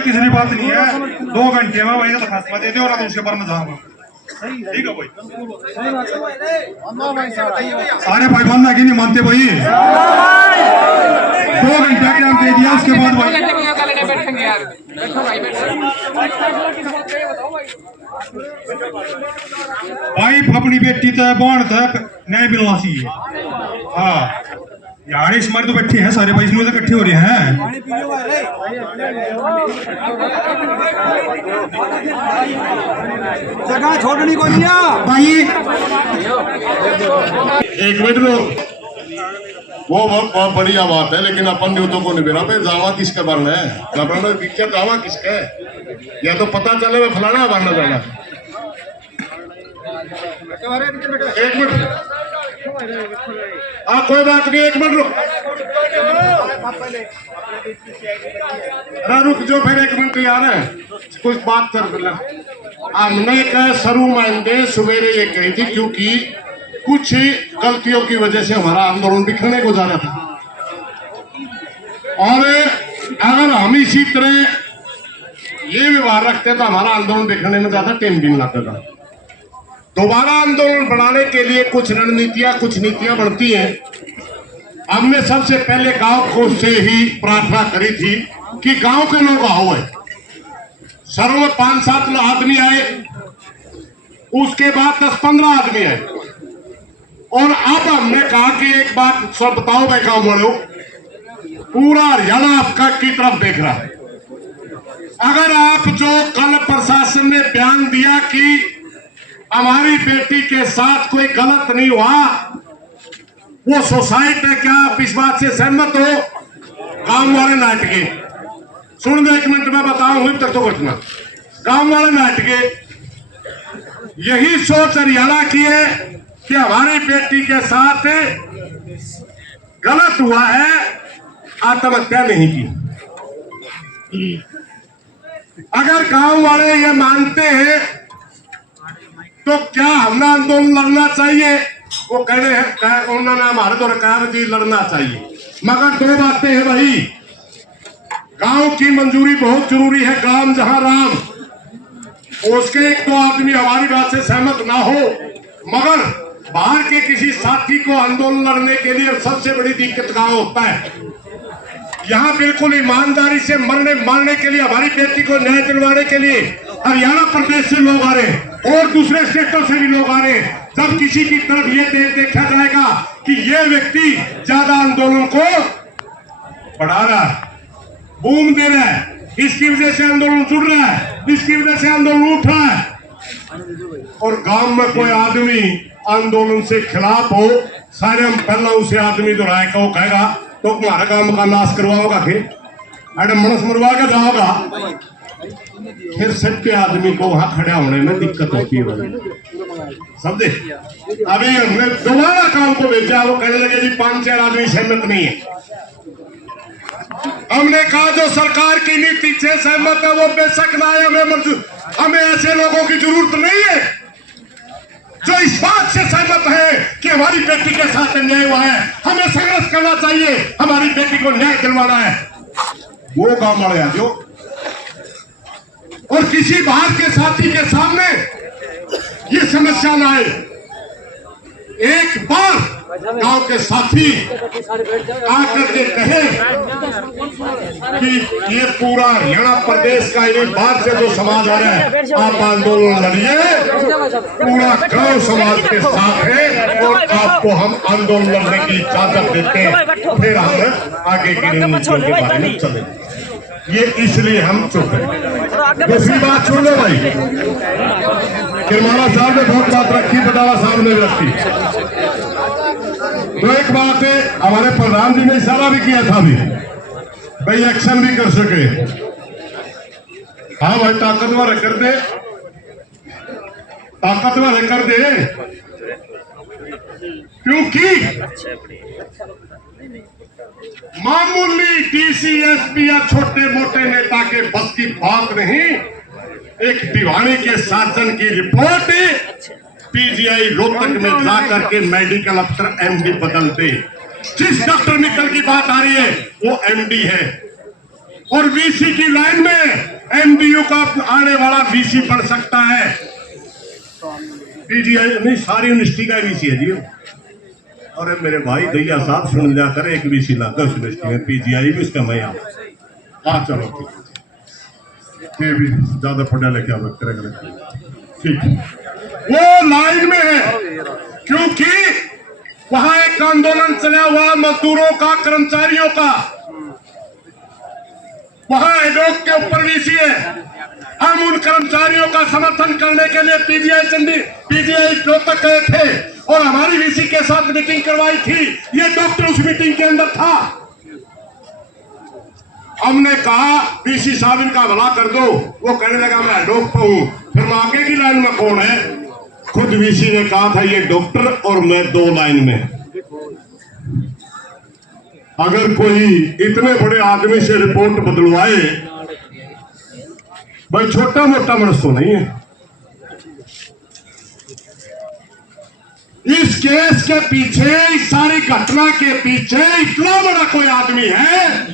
तीसरी बात नहीं है, 2 घंटे में वही तो फैसला दे दे और उसके पर मैं जाऊंगा। ठीक है भाई, सारे भाई बंद आगे नहीं मानते भाई। 2 घंटे के टाइम दे दिया, उसके बाद भाई अपनी बेटी तो बहन तक न्याय मिलना चाहिए। हाँ यार, इस बार तो बैठे हैं सारे भाई, इसमें तो इकट्ठे हो रहे हैं। जगह छोड़नी को नहीं भाई। 1 मिनट लो, वो बहुत बढ़िया बात है, लेकिन अपन न्यूतों को नहीं बेरा पे जावा किसके बनना है, घबराना क्या जावा किसका है, या तो पता चले मैं फलाना बनना जाना। 1 मिनट, कोई बात नहीं, 1 मिनट रुक, रुक जो, फिर 1 मिनट यार है कुछ बात कर। हमने कहा शुरू माइंडे सवेरे ये कही थी, क्योंकि कुछ गलतियों की वजह से हमारा आंदोलन बिखरने को जा रहा था, और अगर हम इसी तरह ये व्यवहार रखते तो हमारा आंदोलन बिखरने में ज्यादा टाइम भी नहीं लगता था। दोबारा आंदोलन बढ़ाने के लिए कुछ रणनीतियां, कुछ नीतियां बनती हैं। हमने सबसे पहले गांव को से ही प्रार्थना करी थी कि गांव के लोग आओ है। शुरू में 5-7 आदमी आए, उसके बाद 10-15 आदमी आए, और अब हमने कहा कि एक बात सब बताओ भाई गांव वालों, पूरा हरियाणा आपका की तरफ देख रहा है। अगर आप जो कल प्रशासन ने बयान दिया कि हमारी बेटी के साथ कोई गलत नहीं हुआ, वो सोसाइटी है, क्या आप इस बात से सहमत हो? गांव वाले नाटके सुन दो, 1 मिनट में बताऊं तक तो घटना। गांव वाले नाटके यही सोच हरियाणा की है कि हमारी बेटी के साथ गलत हुआ है, आत्महत्या नहीं की। अगर गांव वाले ये मानते हैं तो क्या हमने आंदोलन लड़ना चाहिए? वो कहने हैं, उन्होंने हमारे द्वारा कहा जी लड़ना चाहिए, मगर 2 बातें हैं भाई। गांव की मंजूरी बहुत जरूरी है, गांव जहां राम, उसके 1-2 आदमी हमारी बात से सहमत ना हो, मगर बाहर के किसी साथी को आंदोलन लड़ने के लिए सबसे बड़ी दिक्कत कहां होता है? यहाँ बिल्कुल ईमानदारी से मरने मारने के लिए, हमारी बेटी को न्याय दिलवाने के लिए हरियाणा प्रदेश से लोग आ रहे हैं और दूसरे स्टेटों से भी लोग आ रहे हैं। जब किसी की तरफ ये देखा जाएगा कि ये व्यक्ति ज्यादा आंदोलन को बढ़ा रहा है, बूम दे रहा है, इसकी वजह से आंदोलन जुड़ रहा है, इसकी वजह से आंदोलन उठ रहा है, और गांव में कोई आदमी आंदोलन से खिलाफ हो, सारे हम पहला उसे आदमी जो राय का वो कहेगा तो तुम्हारा काम का नाश करवाओगा, फिर अरे मनस मरवा के जाओगा, फिर सच्चे आदमी को वहां खड़ा होने में दिक्कत होती है। समझे? अभी हमने दोबारा काम को भेजा, वो कहने लगे जी 5-4 आदमी सहमत नहीं है। हमने कहा जो सरकार की नीति से सहमत है वो बेशक ना आए, हमें ऐसे लोगों की जरूरत नहीं है जो इस बात से सहमत है कि हमारी बेटी के साथ अन्याय हुआ है, हमें संघर्ष करना चाहिए, हमारी बेटी को न्याय दिलवाना है। वो गांव वाले जो, और किसी बाहर के साथी के सामने ये समस्या ना आए। एक बार गांव के साथी आकर के कहे कि ये पूरा हरियाणा प्रदेश का ये बात से जो समाज आ रहा है, आप आंदोलन लड़िए, पूरा गांव समाज के साथ है और आपको हम आंदोलन लड़ने की इजाजत देते हैं, फिर हम आगे की रणनीतियों के बारे में चलेंगे। ये इसलिए हम चुप हैं। दूसरी बात सुन लो भाई, किरमाला साहब ने बहुत बात रखी, बटाला साहब ने भी रखी। तो एक बात है, हमारे प्रधान जी ने इशारा भी किया था अभी, भाई एक्शन भी कर सके। हाँ भाई, ताकतवर कर दे, ताकतवर कर दे, क्योंकि मामूली डीसीएसपी या छोटे मोटे नेता के बस की बात नहीं। एक दीवानी के शासन की रिपोर्ट पीजीआई रोहतक में जाकर के मेडिकल अफसर एमडी बदल दे। जिस डॉक्टर निकल की बात आ रही है वो एमडी है, और वीसी की लाइन में एमडीयू का आने वाला वीसी पढ़ सकता है। पीजीआई नहीं, सारी यूनिवर्सिटी का वीसी है जी। अरे मेरे भाई दैया साहब सुन लिया कर, एक वीसी लाता उस यूनिवर्सिटी में, पीजीआई भी उसका मैं हाँ चलो ठीक है, भी ज्यादा पढ़ा लिखा करेगा ठीक है। वो लाइन में है क्योंकि वहां एक आंदोलन चला हुआ मजदूरों का, कर्मचारियों का, वहां एडोक के ऊपर वीसी है। हम उन कर्मचारियों का समर्थन करने के लिए पीजीआई रोहतक गए थे और हमारी वीसी के साथ मीटिंग करवाई थी। ये डॉक्टर उस मीटिंग के अंदर था। हमने कहा वीसी साहब इनका भला कर दो, वो कहने लगा मैं एडोक पे हूं। फिर मैं आगे की लाइन में कौन है? खुद वीसी ने कहा था ये डॉक्टर और मैं 2 लाइन में। अगर कोई इतने बड़े आदमी से रिपोर्ट बदलवाए, भाई छोटा मोटा मनुष्य तो नहीं है। इस केस के पीछे, इस सारी घटना के पीछे इतना बड़ा कोई आदमी है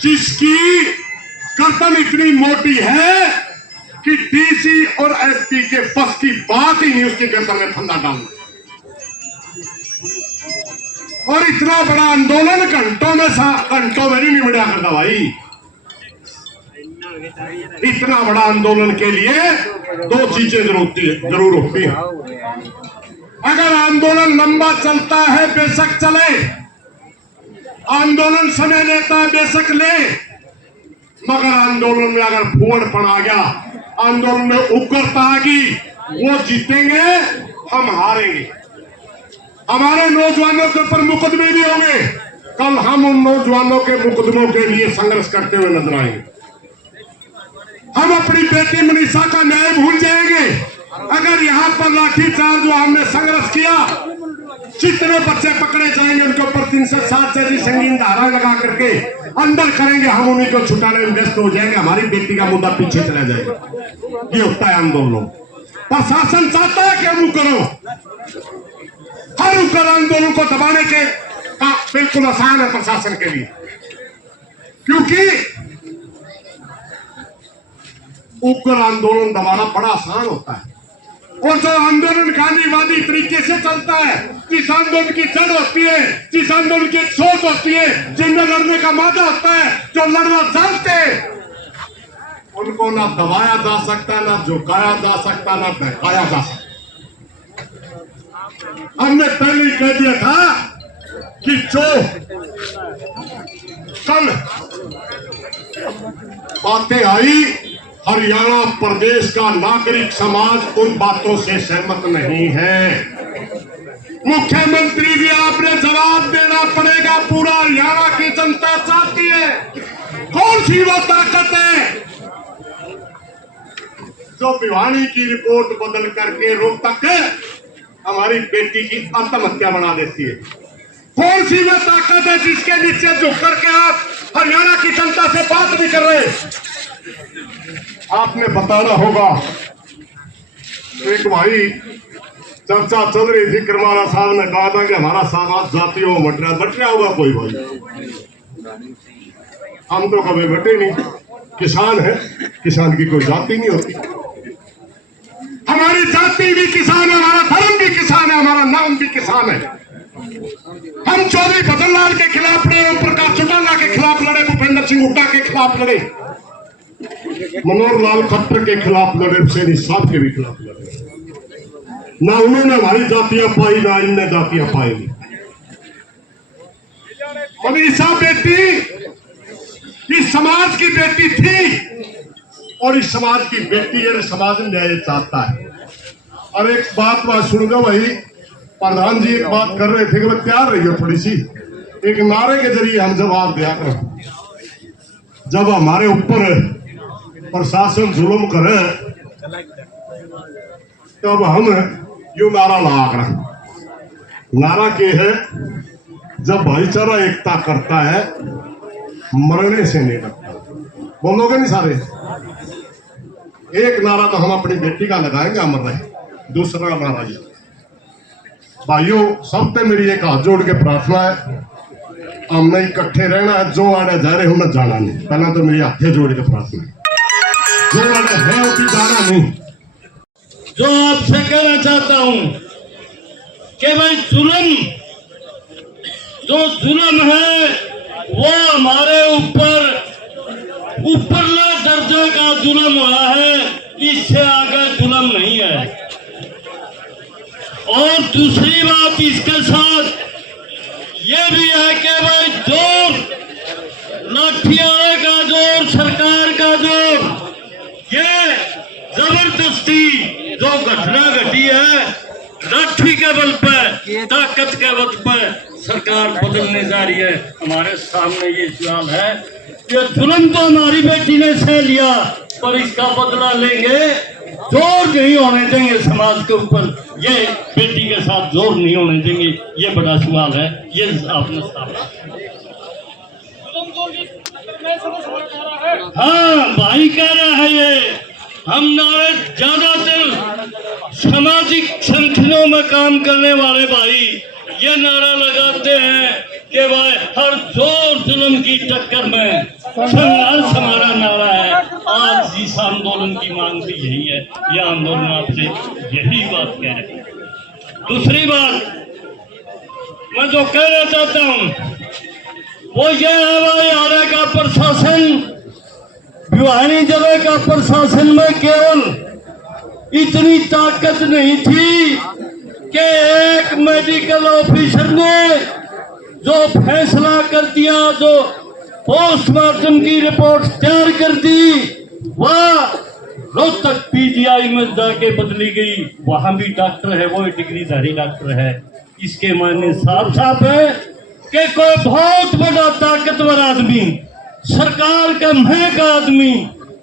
जिसकी गर्दन इतनी मोटी है कि डीसी और एसपी के बस की बात ही नहीं उसके गर्दन में फंदा डालना। और इतना बड़ा आंदोलन घंटों में नहीं निबड़ा करता भाई। इतना बड़ा आंदोलन के लिए 2 चीजें जरूर होती है। अगर आंदोलन लंबा चलता है बेशक चले, आंदोलन समय लेता है बेशक ले, मगर आंदोलन में अगर फूहड़पन आ गया, आंदोलन में उग्रता आ गई, वो जीतेंगे हम हारेंगे। हमारे नौजवानों के ऊपर मुकदमे भी होंगे। कल हम उन नौजवानों के मुकदमों के लिए संघर्ष करते हुए नजर आएंगे। हम अपनी बेटी मनीषा का न्याय भूल जाएंगे अगर यहाँ पर लाठीचार्ज जो हमने संघर्ष किया, जितने बच्चे पकड़े जाएंगे उनके ऊपर 307 जैसी संगीन धारा लगा करके अंदर करेंगे, हम उन्हीं को छुटाने में व्यस्त हो जाएंगे। हमारी बेटी का मुद्दा पीछे चला जाएगा। ये होता है आंदोलन। प्रशासन चाहता है कि हम करो, हर उग्र आंदोलन को दबाने के बिल्कुल आसान है प्रशासन के लिए, क्योंकि उग्र आंदोलन दबाना बड़ा आसान होता है। और जो आंदोलन गांधीवादी तरीके से चलता है, जिस आंदोलन की जड़ होती है, जिस आंदोलन की एक सोच होती है, जिनमें लड़ने का मादा होता है, जो लड़ना जानते हैं, उनको ना दबाया जा सकता, ना झुकाया जा सकता, ना बहकाया जा सकता। हमने पहले ही कह दिया था कि जो कल बातें आई, हरियाणा प्रदेश का नागरिक समाज उन बातों से सहमत नहीं है। मुख्यमंत्री जी आपने जवाब देना पड़ेगा। पूरा हरियाणा की जनता चाहती है। कौन सी वो ताकत है जो भिवानी की रिपोर्ट बदल करके रोहतक हमारी बेटी की आत्महत्या बना देती है? कौन सी वो ताकत है जिसके नीचे झुक करके आप हरियाणा की जनता से बात नहीं कर रहे? आपने बताना होगा। एक भाई चर्चा चल रही थी, करमारा साहब ने कहा था कि हमारा समाज जातियों में बट रहा होगा कोई भाई। हम तो कभी बटे नहीं, किसान है, किसान की कोई जाति नहीं होती। हमारी जाति भी किसान है, हमारा धर्म भी किसान है, हमारा नाम भी किसान है। हम चौधरी भजनलाल के खिलाफ लड़े, ओम प्रकाश चौटाला के खिलाफ लड़े, भूपेंद्र सिंह हुड्डा के खिलाफ लड़े, मनोहर लाल खट्टर के खिलाफ लड़े, सैनी साहब के भी खिलाफ लड़े। ना उन्होंने हमारी जातियां पाई, ना इनने जातियां पाएंगी। मनीषा बेटी इस समाज की बेटी थी और इस समाज की बेटी है, समाज न्याय चाहता है। और एक बात सुन भाई, प्रधान जी एक बात कर रहे थे कि तैयार रहिए थोड़ी सी, एक नारे के जरिए हम जवाब दिया करें। जब हमारे ऊपर प्रशासन जुल्म करे तब हम यू नारा लगा कर, नारा के है जब भाईचारा एकता करता है मरने से नहीं डरता। बोलोगे नहीं सारे? एक नारा तो हम अपनी बेटी का लगाएंगे, अमर रहे। दूसरा नारा ये, भाइयों सबसे मेरी एक हाथ जोड़ के प्रार्थना है हमने इकट्ठे रहना, जो आड़े जा रहे उन्हें जाना नहीं। पहला तो मेरे हाथे जोड़ के प्रार्थना, जो आड़े है उसे जाना नहीं। जो आपसे कहना चाहता हूं कि भाई जो जुल्म है वो हमारे ऊपर ऊपरला दर्जे का जुल्म हुआ है, इससे आगे जुल्म नहीं है। और दूसरी बात इसके साथ ये भी है कि भाई जोर, लाठी वाले का जोर, सरकार का जोर, ये जबरदस्ती जो घटना घटी है, लाठी के बल पर, ताकत के बल पर सरकार बदलने जा रही है। हमारे सामने ये सवाल है, ये जुल्म तो हमारी बेटी ने सह लिया, पर इसका बदला लेंगे, जोर नहीं होने देंगे समाज के ऊपर, ये बेटी के साथ जोर नहीं होने देंगे। ये बड़ा सवाल है, ये आपने साफ। हाँ भाई कह रहा है ये, हम नारे ज्यादातर सामाजिक संगठनों में काम करने वाले भाई ये नारा लगाते हैं कि भाई हर जोर जुल्म की टक्कर में संघर्ष हमारा नारा है। आज इस आंदोलन की मांग भी यही है, यह आंदोलन आपसे यही बात कह रहे हैं। दूसरी बात मैं जो कहना चाहता हूं वो ये है, भाई आरे का प्रशासन, भिवानी जिले का प्रशासन में केवल इतनी ताकत नहीं थी कि एक मेडिकल ऑफिसर ने जो फैसला कर दिया, जो पोस्टमार्टम की रिपोर्ट तैयार कर दी, वह रोहतक पीजीआई में जाके बदली गई। वहां भी डॉक्टर है, वो डिग्रीधारी डॉक्टर है। इसके मायने साफ साफ है कि कोई बहुत बड़ा ताकतवर आदमी, सरकार का महंगा आदमी,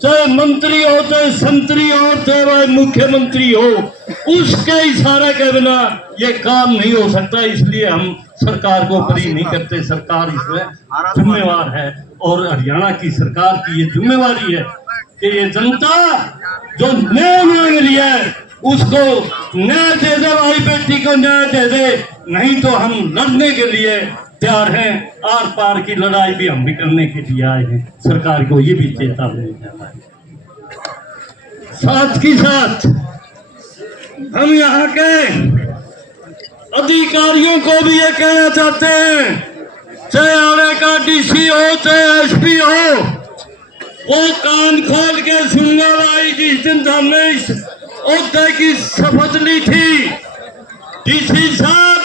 चाहे मंत्री हो, चाहे संतरी हो, चाहे मुख्यमंत्री हो, उसके इशारे के बिना ये काम नहीं हो सकता। इसलिए हम सरकार को बरी नहीं करते, सरकार इसमें जिम्मेवार है। और हरियाणा की सरकार की ये जिम्मेवारी है कि ये जनता जो न्याय मांग रही है उसको न्याय दे दे, भाई बेटी को न्याय दे दे, नहीं तो हम लड़ने के लिए तैयार हैं। आर पार की लड़ाई भी हम भी करने के लिए आए हैं। सरकार को ये भी चेतावनी देना है। साथ ही साथ हम यहाँ के अधिकारियों को भी ये कहना चाहते हैं, चाहे आरे का डीसी हो, चाहे एसपी हो, वो कान खोल के सुनने वाली। जिस दिन हमने इस ओहदे की शपथ ली थी, डीसी साहब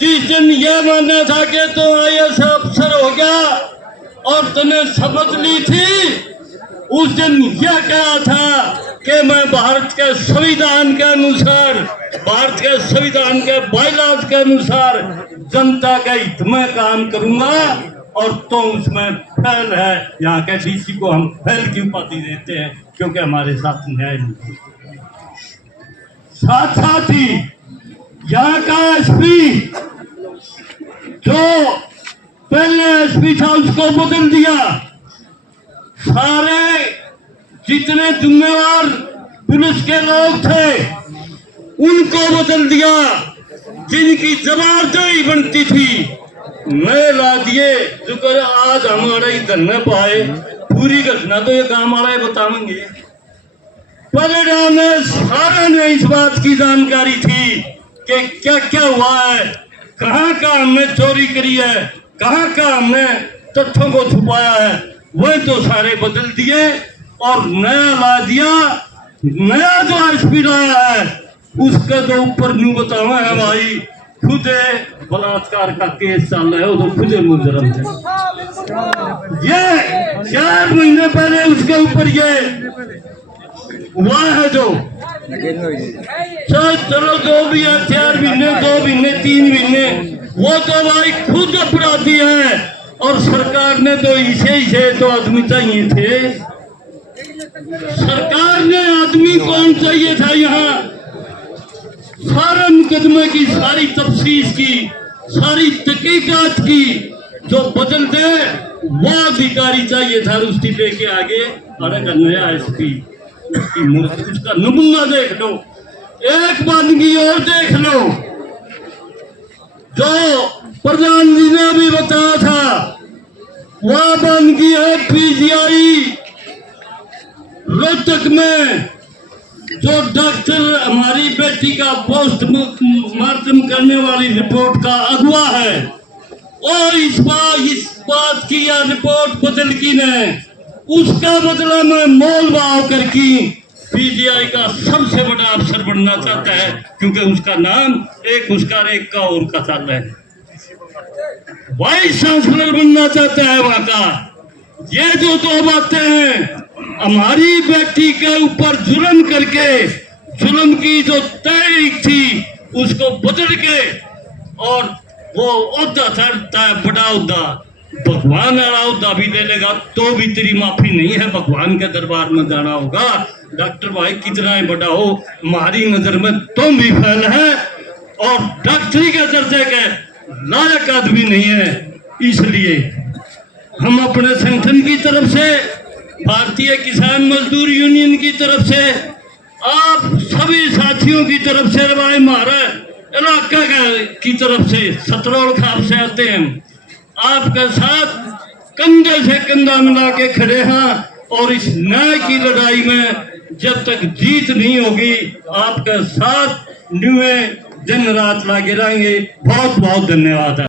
जिस दिन यह मानना था कि तो IAS अफसर हो गया और तुमने शपथ ली थी, उस दिन यह कहा था कि मैं भारत के संविधान के अनुसार, भारत के संविधान के बायलॉज के अनुसार जनता के हित में काम करूंगा। और तो उसमें फैल है, यहाँ के डीसी को हम फैल की उपाधि देते हैं क्योंकि हमारे साथ न्याय नहीं। साथ साथ ही यहाँ का एसपी, जो पहले एसपी था उसको बदल दिया। सारे जितने जिम्मेवार पुलिस के लोग थे उनको बदल दिया, जिनकी जवाबदेही बनती थी नए ला दिए। जो कर आज हमारे इधर न पाए, पूरी घटना तो ये काम वाला बताएंगे। परिणाम में सारे ने इस बात की जानकारी थी कि क्या क्या हुआ है, कहाँ का हमने चोरी करी है, कहाँ का हमने तथ्यों को छुपाया है, वह तो सारे बदल दिए और नया ला दिया। नया जो एसपी लाया है उसके तो ऊपर न्यू बतावा है भाई, खुद बलात्कार का केस चल रहा है, वो तो खुद मुजरम है। ये 4 महीने पहले उसके ऊपर ये हुआ है जो चलो जो भी है, 4 महीने, 2 महीने, 3 महीने, वो तो भाई खुद अपराधी है। और सरकार ने तो इसे तो आदमी चाहिए थे, सरकार ने आदमी कौन चाहिए था। यहाँ सारे मुकदमे की सारी तफ्सीस की, सारी तहकीकात की, जो बदल दे वो अधिकारी चाहिए था। उसकी के आगे अरे नया एसपी, उसका नमूना देख लो, एक बंदगी और देख लो। जो प्रधान जी ने भी बताया था, वहां बन की है पीजीआई रोहतक में। जो डॉक्टर हमारी बेटी का पोस्टमार्टम करने वाली रिपोर्ट का अगुआ है, और इस बात की यह रिपोर्ट बदल की ने उसका बदला में मोल भाव करके पीजीआई का सबसे बड़ा अफसर बनना चाहता है, क्योंकि उसका नाम एक उसका एक का और का चल है। वाइस चांसलर बनना चाहता है वहां का। ये जो दो बातें हैं, हमारी बेटी के ऊपर जुल्म करके, जुल्म की जो तारीख थी उसको बदल के, और वो ओहदा था बड़ा ओहदा, भगवान वाला ओहदा भी ले लेगा तो भी तेरी माफी नहीं है, भगवान के दरबार में जाना होगा। डॉक्टर भाई कितना ही बड़ा हो, हमारी नजर में तुम भी फैल है और डॉक्टरी के दर्जे के लायक आदमी नहीं है। इसलिए हम अपने संगठन की तरफ से, भारतीय किसान मजदूर यूनियन की तरफ से, आप सभी साथियों की तरफ से, भाई हमारे इलाका की तरफ से, सतरोड़ खाप से आते हैं, आपके साथ कंधे से कंधा मिला के खड़े हैं, और इस न्याय की लड़ाई में जब तक जीत नहीं होगी आपके साथ दिन रात लगे रहेंगे। बहुत बहुत धन्यवाद है।